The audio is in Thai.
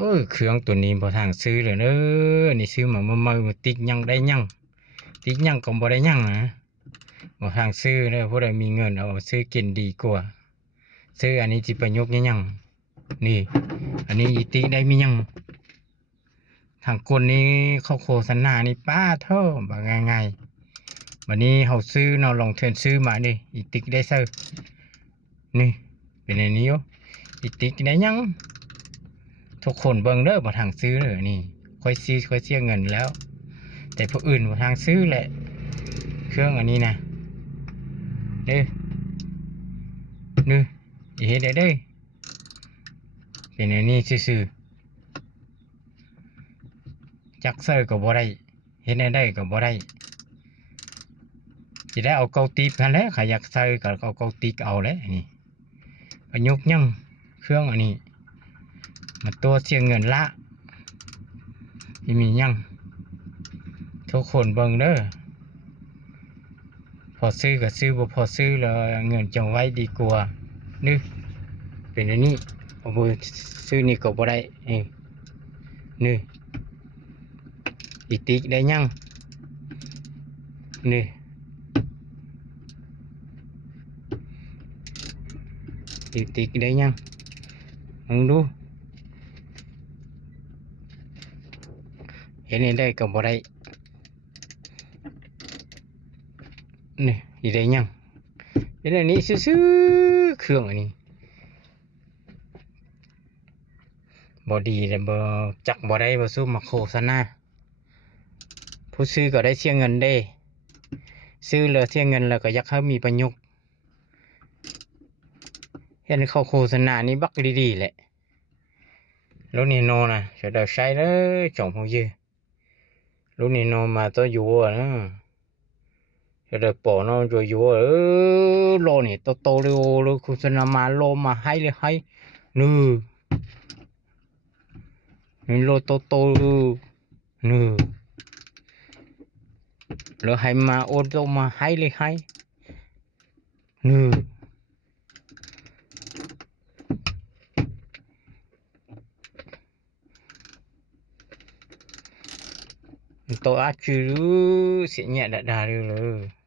เอ้ยเครื่องตัวนี้บ่ทางซื้อเลยเด้อนี่ซื้อมาติดยังได้ยังติดยังก็บ่ได้ยังนะบ่ทางซื้อเด้อผู้ใดมีเงินเอาซื้อกินดีกว่าซื้ออันนี้สิประยุกต์ยังนี่อันนี้อีติได้มียังทางคนนี้เขาโฆษณานี่ป้าเท่าบ่ง่ายๆวันนี้เฮาซื้อเนาะลองเทิร์นซื้อมานี่อีติได้ซื้อนี่เป็นอันนี้อยู่อีติได้ยังทุกคนเบิ่งเด้อบ่ทางซื้อเด้อนี่ค่อยซื้อค่อยเสียเงินแล้วแต่ผู้อื่นบ่ทางซื้อแหละเครื่องอันนี้นะเด้อนี่อย่าเฮ็ดได้เด้อเป็นอันนี้ซื่อๆจักเซอร์ก็บ่ได้เฮ็ดได้ก็บ่ได้สิได้เอาเกาติบนั่นแหละใครอยากใส่ก็เอาเกาติบเอาแหละนี่ประยุกต์ยังเครื่องอันนี้มาตัวเสียเงินละที่มียังทุกคนเบิ่งเด้อพอซื้อก็ซื้อบ่พอซื้อแล้วเงินจงไว้ดีกว่านึกเป็นอันนี้เอาบ่ซื้อนี่ก็บ่ได้นี่อีติกได้ยังนี่อีติกได้ยังมึงดูเห็นได้ก็บ่ได้นี่อีได้ยังเห็นอันนี้ซื่อๆเครื่องอันนี้บ่ดีแต่บ่จักบ่ได้บ่สู้มาโฆษณาผู้ซื้อก็ได้เสียเงินได้ซื้อแล้วเสียเงินแล้วก็อยากให้มีประโยชน์เห็นเขาโฆษณานี่บักดีๆแหละรถนีโนนะจะได้ใช้เลยจ่องพวกยี่รถนีโนมาตัวอยู่นะจะได้ปอน้องอยู่โลนี่โตเลยโฆษณามาโลมาให้เลยให้นู่นี่โลโตนู่แล้วให้มาโอนโตมาให้เลยให้นู่ตัวอาชีพเสียเนี่ยด่าเลย